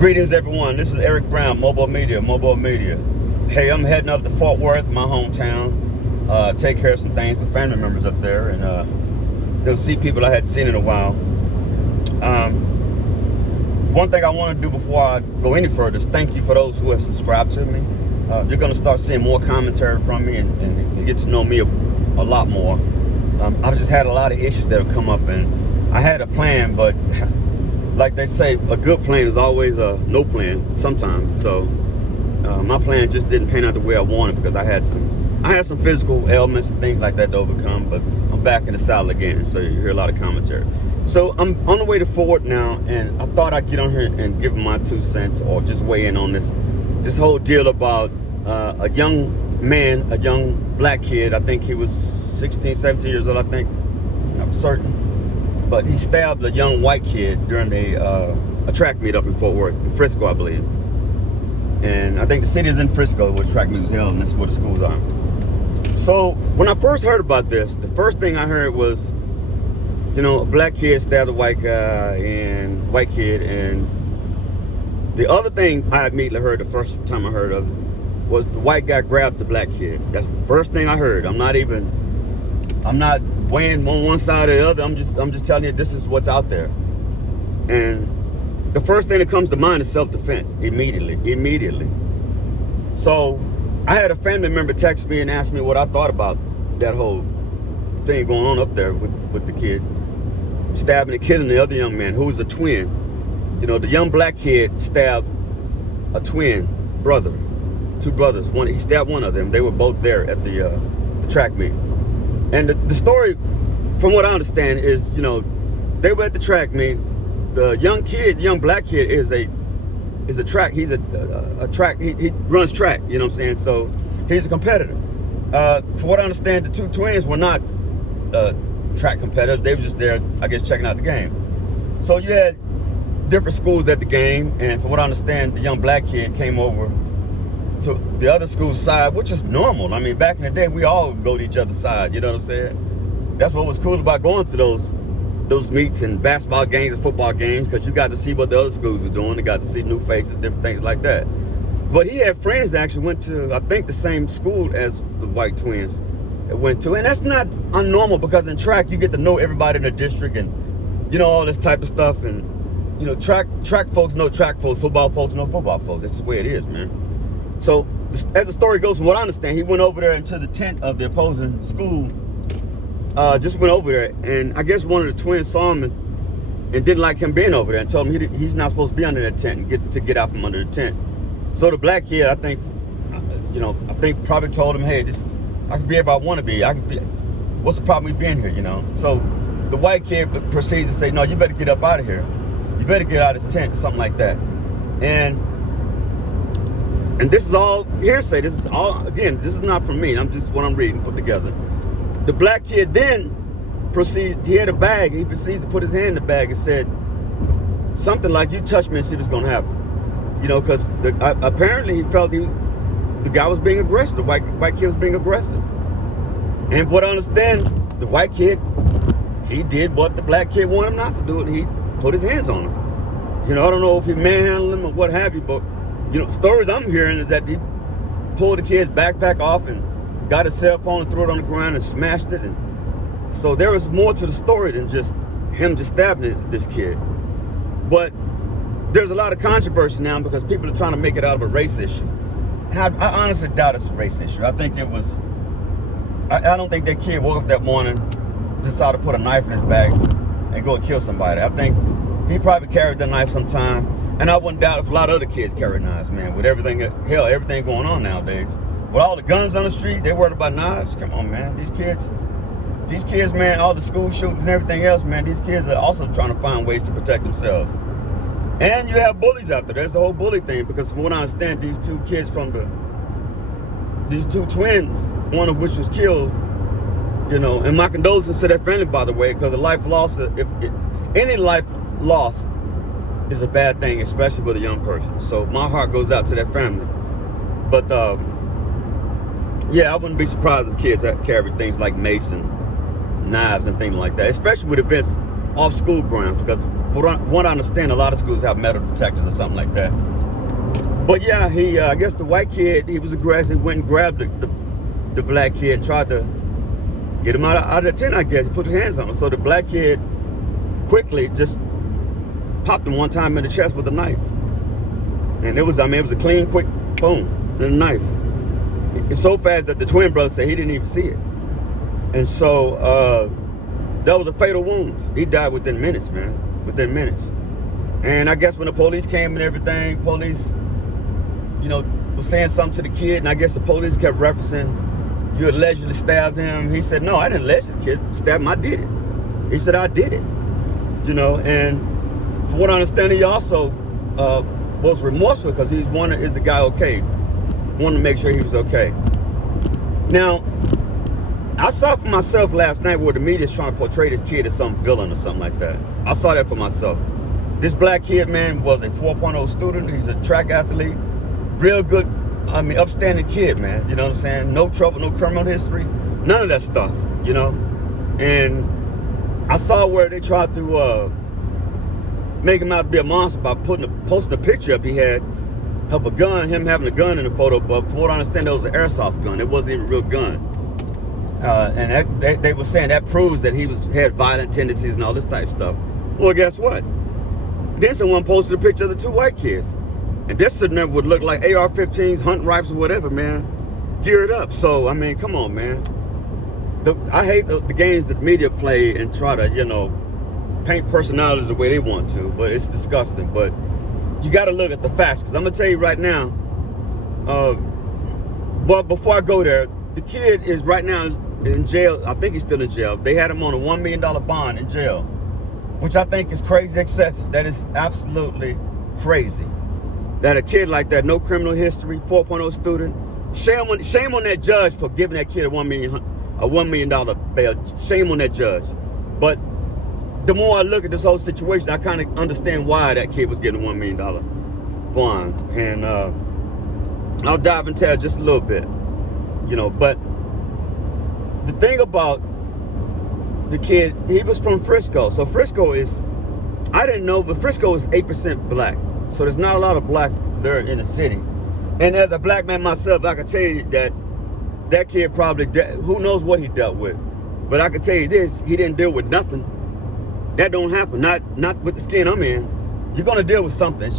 Greetings, everyone. This is Eric Brown, MOBO-Media, MOBO-Media. Hey, I'm heading up to Fort Worth, my hometown, take care of some things with family members up there, and go see people I hadn't seen in a while. One thing I want to do before I go any further is thank you for those who have subscribed to me. You're going to start seeing more commentary from me and get to know me a lot more. I've just had a lot of issues that have come up, and I had a plan, but like they say, a good plan is always a no plan sometimes. So my plan just didn't pan out the way I wanted because I had some physical ailments and things like that to overcome, but I'm back in the saddle again, so you hear a lot of commentary. So I'm on the way to Ford now, and I thought I'd get on here and give my 2 cents or just weigh in on this whole deal about a young man, a young black kid. I think he was 16, 17 years old, I think. I'm certain. But he stabbed a young white kid during a track meet up in Fort Worth, in Frisco, I believe. And I think the city is in Frisco where track meet was held, and that's where the schools are. So when I first heard about this, the first thing I heard was, you know, a black kid stabbed a white guy and white kid. And the other thing I immediately heard the first time I heard of it was the white guy grabbed the black kid. That's the first thing I heard. I'm not weighing on one side or the other. I'm just telling you this is what's out there. And the first thing that comes to mind is self-defense immediately. So I had a family member text me and ask me what I thought about that whole thing going on up there with the kid stabbing and killing the other young man who was a twin. You know, the young black kid stabbed a twin brother, 2 brothers. He stabbed one of them. They were both there at the track meet. And the story, from what I understand, is, you know, they were at the track meet. The young black kid is a track. He's a track. He runs track. You know what I'm saying? So he's a competitor. For what I understand, the 2 twins were not track competitors. They were just there, I guess, checking out the game. So you had different schools at the game, and from what I understand, the young black kid came over to the other school's side, which is normal. I mean, back in the day, we all go to each other's side. You know what I'm saying? That's what was cool about going to those meets and basketball games and football games, because you got to see what the other schools are doing. You got to see new faces, different things like that. But he had friends that actually went to, I think, the same school as the white twins went to. And that's not unnormal, because in track, you get to know everybody in the district and, you know, all this type of stuff. And, you know, track folks know track folks, football folks know football folks. That's the way it is, man. So as the story goes, from what I understand, he went over there into the tent of the opposing school, just went over there. And I guess one of the twins saw him and didn't like him being over there and told him he's not supposed to be under that tent and get out from under the tent. So the black kid, I think probably told him, hey, I can be if I want to be. I can be. What's the problem with being here, you know? So the white kid proceeds to say, no, you better get up out of here. You better get out of this tent, or something like that. And this is all hearsay. This is not from me. I'm just what I'm reading, put together. The black kid then proceeds, he had a bag. He proceeds to put his hand in the bag and said something like, you touch me and see what's going to happen. You know, because apparently he felt the guy was being aggressive. The white kid was being aggressive. And from what I understand, the white kid, he did what the black kid wanted him not to do, and he put his hands on him. You know, I don't know if he manhandled him or what have you, but, you know, stories I'm hearing is that he pulled the kid's backpack off and got his cell phone and threw it on the ground and smashed it. And so there was more to the story than just him just stabbing this kid. But there's a lot of controversy now because people are trying to make it out of a race issue. I honestly doubt it's a race issue. I think it was, I don't think that kid woke up that morning, decided to put a knife in his bag and go and kill somebody. I think he probably carried the knife sometime. And I wouldn't doubt if a lot of other kids carry knives, man, with everything going on nowadays. With all the guns on the street, they worried about knives. Come on, man. These kids, man, all the school shootings and everything else, man, these kids are also trying to find ways to protect themselves. And you have bullies out there. There's the whole bully thing, because from what I understand, these 2 kids these 2 twins, one of which was killed, you know, and my condolences to their family, by the way, because a life lost, any life lost is a bad thing, especially with a young person. So my heart goes out to their family. But yeah, I wouldn't be surprised if kids that carry things like mace and knives and things like that, especially with events off school grounds, because from what I understand, a lot of schools have metal detectors or something like that. But yeah, I guess the white kid, he was aggressive, went and grabbed the black kid and tried to get him out of the tent, I guess. He put his hands on him. So the black kid quickly just popped him one time in the chest with a knife. And it was a clean, quick boom, and a knife. It's so fast that the twin brother said he didn't even see it. And so that was a fatal wound. He died within minutes, man, within minutes. And I guess when the police came and everything, police, was saying something to the kid, and I guess the police kept referencing, you allegedly stabbed him. He said, no, I didn't allegedly stab him, I did it. He said, I did it. And from what I understand, he also was remorseful because is the guy okay? Wanted to make sure he was okay. Now, I saw for myself last night where the media is trying to portray this kid as some villain or something like that. I saw that for myself. This black kid, man, was a 4.0 student. He's a track athlete. Real good, upstanding kid, man. You know what I'm saying? No trouble, no criminal history, none of that stuff, And I saw where they tried to make him out to be a monster by posting a picture up he had of a gun, him having a gun in the photo, but from what I understand, it was an airsoft gun. It wasn't even a real gun. And they were saying that proves that he had violent tendencies and all this type of stuff. Well, guess what? Then someone posted a picture of the two white kids. And this sitting there would look like AR-15s, hunting rifles, whatever, man. Geared up. So, come on, man. I hate the games that the media play and try to, paint personalities the way they want to, but it's disgusting. But you got to look at the facts, because I'm going to tell you right now, but before I go there, the kid is right now in jail. I think he's still in jail. They had him on a $1 million bond in jail, which I think is crazy excessive. That is absolutely crazy. That a kid like that, no criminal history, 4.0 student, shame on that judge for giving that kid a $1 million bail. Shame on that judge. But the more I look at this whole situation, I kind of understand why that kid was getting a $1 million bond. And I'll dive into that just a little bit, But the thing about the kid, he was from Frisco. So Frisco is, I didn't know, but Frisco is 8% black. So there's not a lot of black there in the city. And as a black man myself, I can tell you that kid probably, who knows what he dealt with. But I can tell you this, he didn't deal with nothing. That don't happen, not with the skin I'm in. You're gonna deal with something.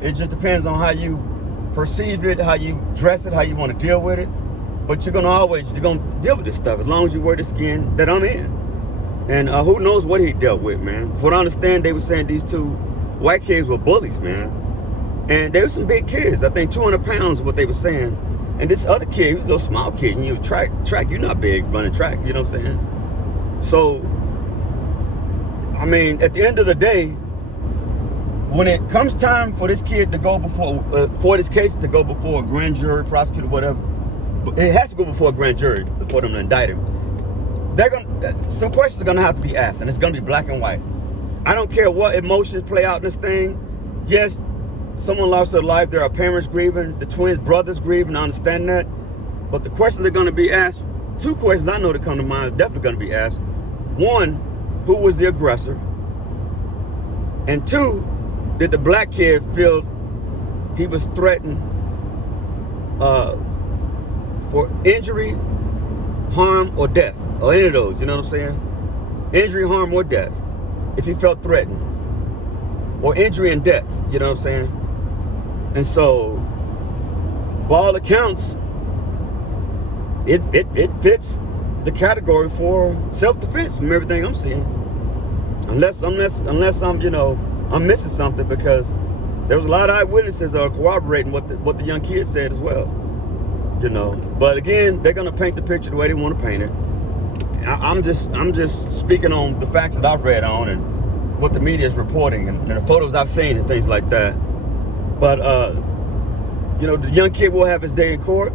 It just depends on how you perceive it, how you dress it, how you wanna deal with it. But you're gonna deal with this stuff as long as you wear the skin that I'm in. And who knows what he dealt with, man. From what I understand, they were saying these two white kids were bullies, man. And they were some big kids. I think 200 pounds is what they were saying. And this other kid, he was a little small kid. And you track, you're not big running track, you know what I'm saying? So, at the end of the day, when it comes time for this kid to go for this case to go before a grand jury, prosecutor, whatever, it has to go before a grand jury before them to indict him. Some questions are gonna have to be asked, and it's gonna be black and white. I don't care what emotions play out in this thing. Yes, someone lost their life. There are parents grieving, the twins, brothers grieving. I understand that, but the questions are gonna be asked. Two questions I know that come to mind are definitely gonna be asked. One, who was the aggressor? And two, did the black kid feel he was threatened for injury, harm, or death? Or any of those, you know what I'm saying? Injury, harm, or death. If he felt threatened. Or injury and death, you know what I'm saying? And so, by all accounts, it fits the category for self-defense from everything I'm seeing. Unless I'm, I'm missing something, because there was a lot of eyewitnesses that are corroborating what the young kid said as well. But again, they're gonna paint the picture the way they want to paint it. I'm just speaking on the facts that I've read on and what the media is reporting and the photos I've seen and things like that. But the young kid will have his day in court.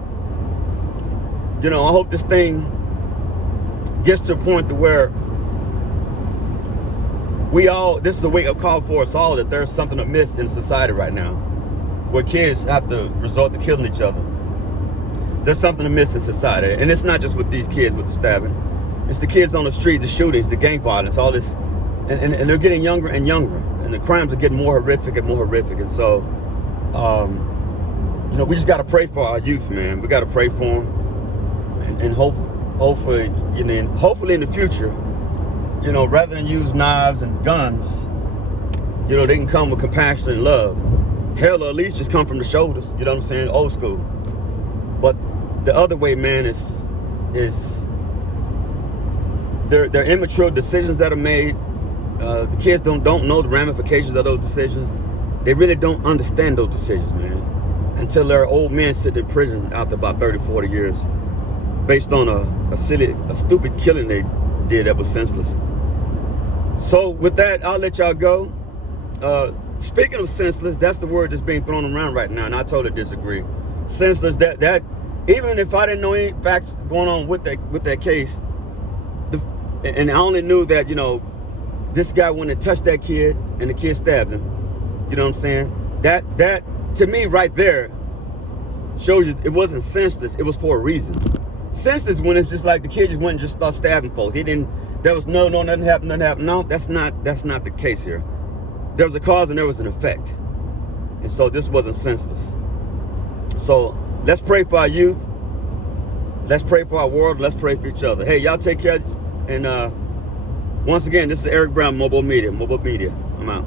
I hope this thing gets to a point to where this is a wake-up call for us all, that there's something amiss in society right now, where kids have to resort to killing each other. There's something amiss in society, and it's not just with these kids with the stabbing. It's the kids on the street, the shootings, the gang violence, all this and they're getting younger and younger, and the crimes are getting more horrific and more horrific. And so, you know, we just got to pray for our youth, man. We got to pray for them, and hopefully, you know, hopefully in the future, you know, rather than use knives and guns, you know, they can come with compassion and love. Hell, or at least just come from the shoulders. You know what I'm saying? Old school. But the other way, man, is they're immature decisions that are made. The kids don't know the ramifications of those decisions. They really don't understand those decisions, man, until they're old men sitting in prison after about 30, 40 years, based on a stupid killing they did that was senseless. So with that, I'll let y'all go. Speaking of senseless, that's the word that's being thrown around right now, and I totally disagree. Senseless, that even if I didn't know any facts going on with that case, and I only knew that, you know, this guy went and touched that kid and the kid stabbed him. You know what I'm saying? That to me right there shows you it wasn't senseless, it was for a reason. Senseless when it's just like the kid just went and just started stabbing folks. There was nothing happened. No, that's not the case here. There was a cause and there was an effect. And so this wasn't senseless. So let's pray for our youth. Let's pray for our world. Let's pray for each other. Hey, y'all take care. And once again, this is Eric Brown, MOBO-Media. I'm out.